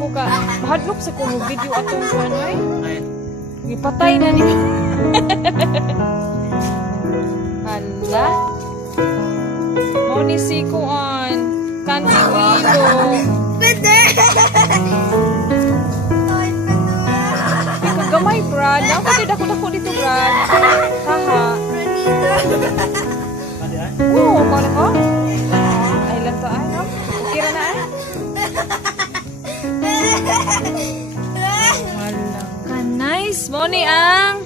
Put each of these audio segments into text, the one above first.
ko ka. Mahadlok sa kong video atong ko ano eh. Ipatay na ni. Hala. Mo ni si kuan. Kandi wilo. Ikaw gamay, Brad. Ako din ako dito, Brad. Haha. Oo, kala ko? Ay lang to ay, no? Okay ra na ay. Ka nice. Mo ni ang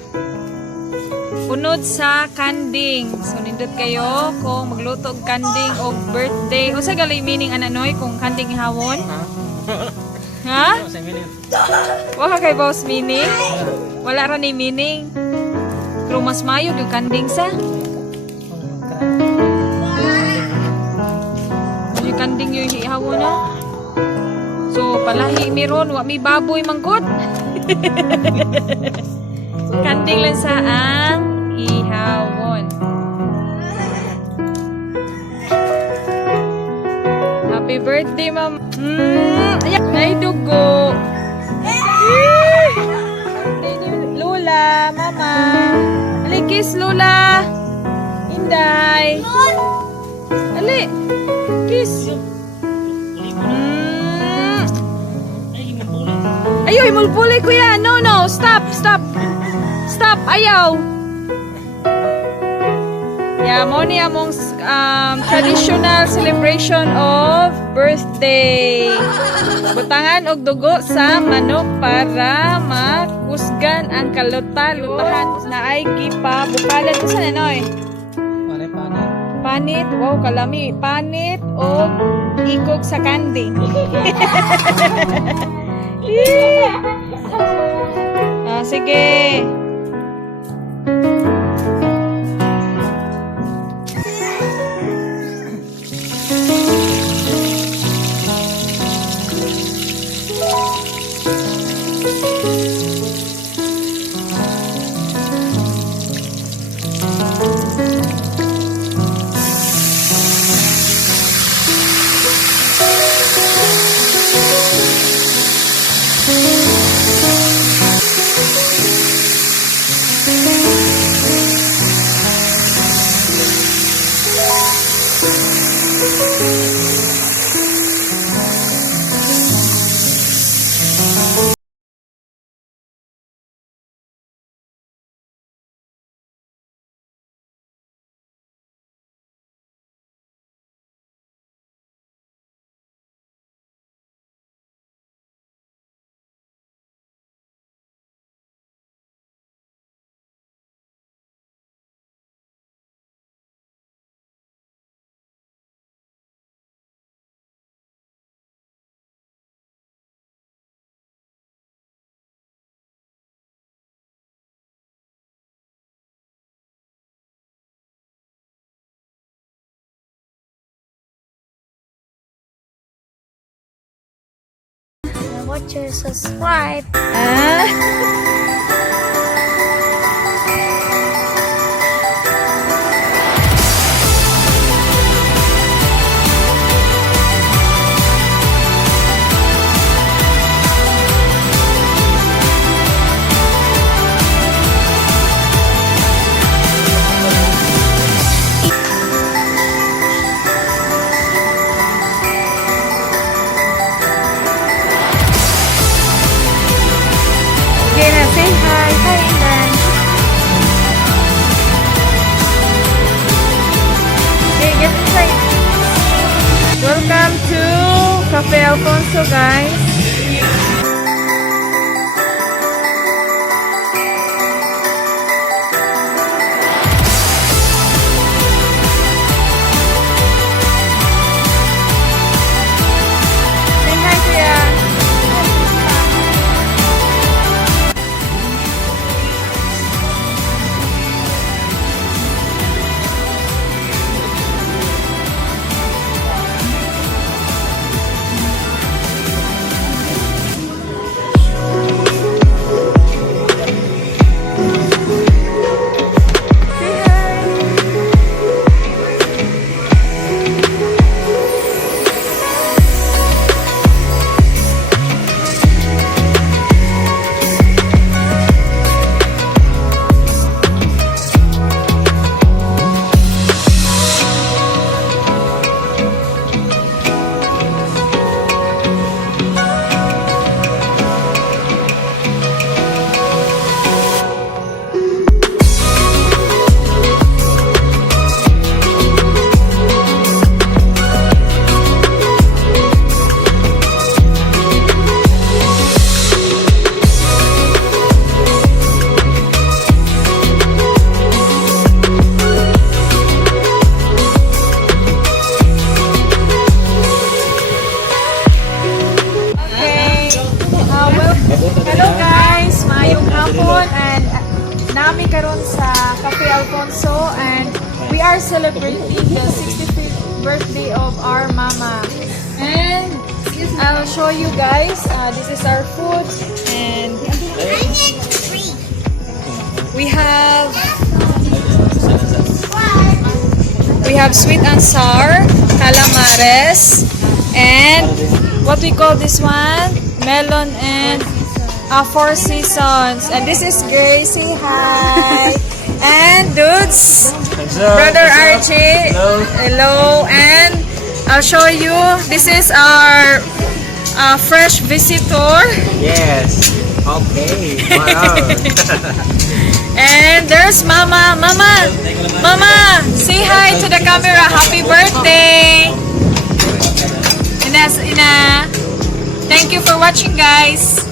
unod sa kanding. So nindot kayo kung magluto og kanding og birthday. Unsa gali meaning ana noy kung kanding ihawon? Ha? Wala kay boss meaning? Wala ra ni meaning. Pero mas mayo yung kanding sa. Yung kanding yung ihawon na. So palahi meron wa mi baboy mangkot. Kanding lang sa ang ihawon. Happy birthday, ma'am. Ayan, ay dugo. Lola, mama. Alikis, Lola. Inday. Ali. Kiss. Ayoy, mulpuli kuya. No, no. Stop, stop. Stop, ayaw. Yeah, mo ni among traditional celebration of birthday. Butangan og dugo sa manok para makusgan ang kaluta-lutahan na ay gipabukalan ko sa nanoy. Panit, wow, kalami. Panit o ikog sa kanding. Sige. Watch your subscribe. Say hi. Hi, Indan. Okay, get inside. Welcome to Cafe Alfonso, guys. Say hi, kuya. Alfonso, and we are celebrating the 65th birthday of our mama. And I'll show you guys. This is our food, and we have sweet and sour, calamares, and what we call this one, melon and Four Seasons. And this is Grace. Say hi. And dudes, brother Archie. Hello. And I'll show you. This is our fresh visitor. Yes. Okay. Wow. And there's Mama. Mama, say hi to the camera. Happy birthday. Ina. Thank you for watching, guys.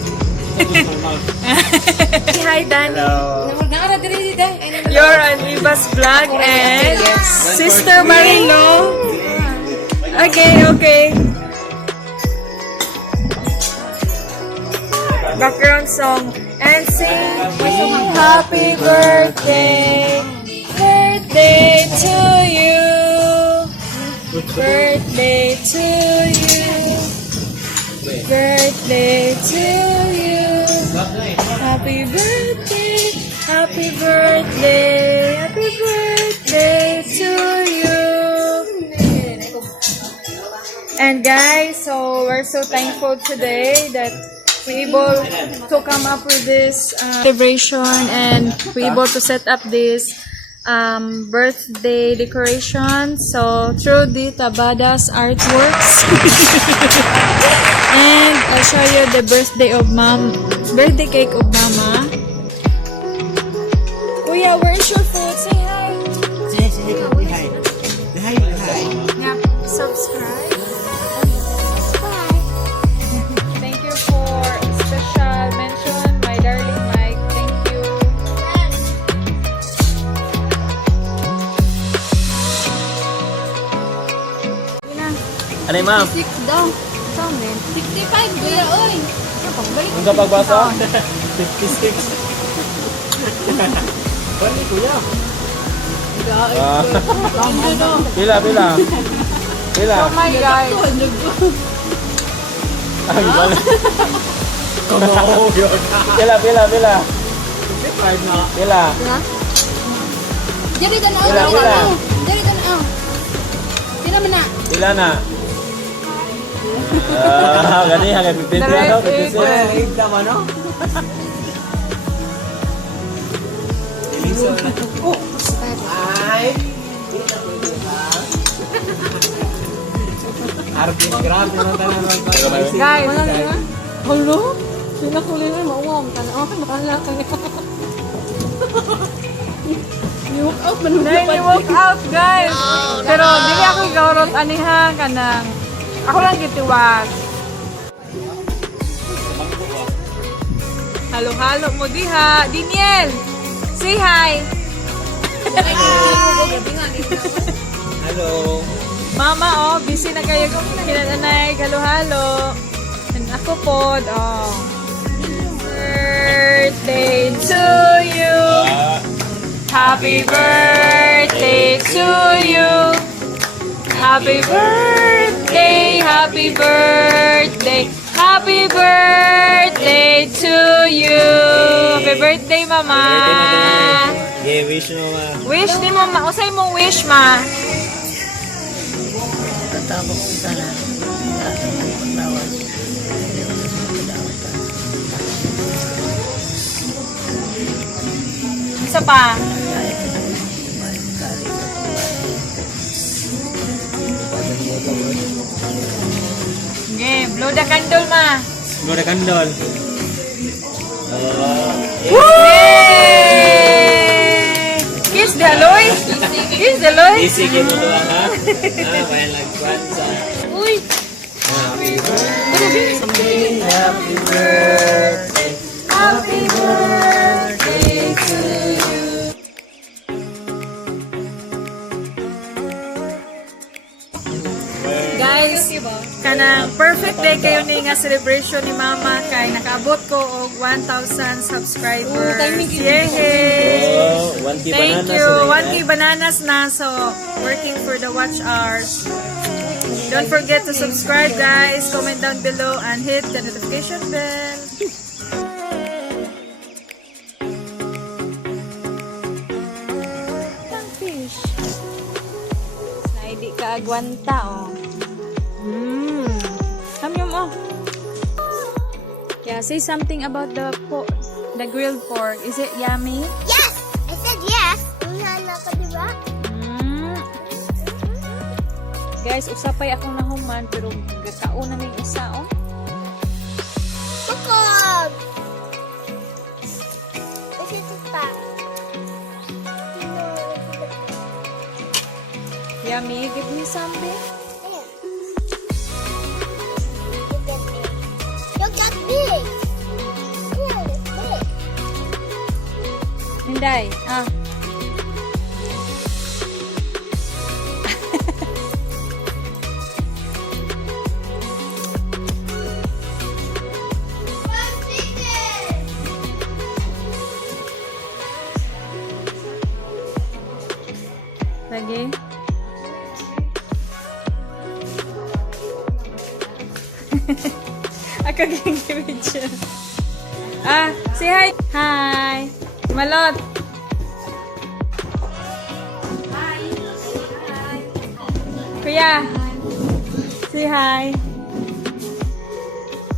Say hi, Danny. Hello. You're on Iba's vlog and Sister Marilo. Okay. Background song. And sing happy birthday to you. Birthday to you. Birthday to you. Happy birthday to you. And guys, so we're so thankful today that we're able to come up with this celebration, and we're able to set up this birthday decoration. So through the Tabadas Artworks. And I'll show you the birthday cake of Mama. Kuya, where's your food? Say hi. Yeah, subscribe. Thank you for special mention, my darling Mike. Thank you. Ano yung ma'am? 6 daw. Saan men? 65 kuya, oy. Ang kapagbasa? 56. Bali kuya. Pila. Oh my God. Ay, bali. Pila. Pila. Jadi dan Wala. Jadi dan Sila man na. Pila na. Gani hanggang 53 ano? 56. Naman no? Ay. Artist grabe naman tayo ng Guys, Hello? Sila kulay na mauwang ka na. Okay, makala ka na. You-walk out man. walk out, guys. Pero dili ako gawrot aniha kanang ako lang gitiwas. Halo mo diha. Daniel, say hi. Hello. Mama, oh, busy na kayo kinananay. Halo. And ako po, oh. Birthday to you. Happy birthday to you. Happy birthday to you. Happy birthday, Mama. Yeah, wish mo ma. Wish ni Mama. Usay mong wish, Ma. Isa pa. Okay, blow the candle, Ma. Blow the candle. Yay! Kiss the Aloy. Kiss the Aloy. Easy game mo doon ha. Kaya nagkwan sa... Uy. Happy birthday. Happy birthday. Happy birthday to you. Guys, kana Kanang perfect day kayo ni nga celebration ni Mama kay nakaabot ko og 1,000 subscribers. timing yun. Yay! Oh, 1K Thank bananas you. na 1K bananas na. So, working for the watch hours. Don't forget to subscribe, guys. Comment down below and hit the notification bell. Fish. Naidi ka agwanta, oh. Kamyom, oh. Yeah, say something about the grilled pork. Is it yummy? Yes! I said yes. Unahan ako, di ba? Guys, usapay akong nahuman pero gakauna na yung isa, oh. Bukog! Kasi ito pa. Yummy, give me some, babe. Ayan. Look at me. You got big. Yeah, it's big. Hinday, ah. Lagi. Ako gigibid siya. Ah, say hi. Hi. Malot. Hi. Kuya. Say hi.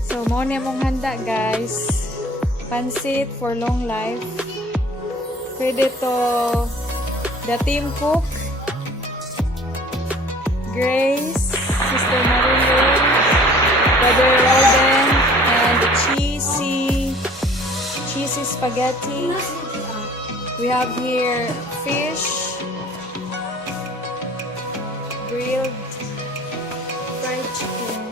So, mo na mong handa, guys. Pansit for long life. Pwede to the team cook. Grace, Sister Marilyn, Brother Robin, and the cheesy spaghetti. We have here fish, grilled fried chicken,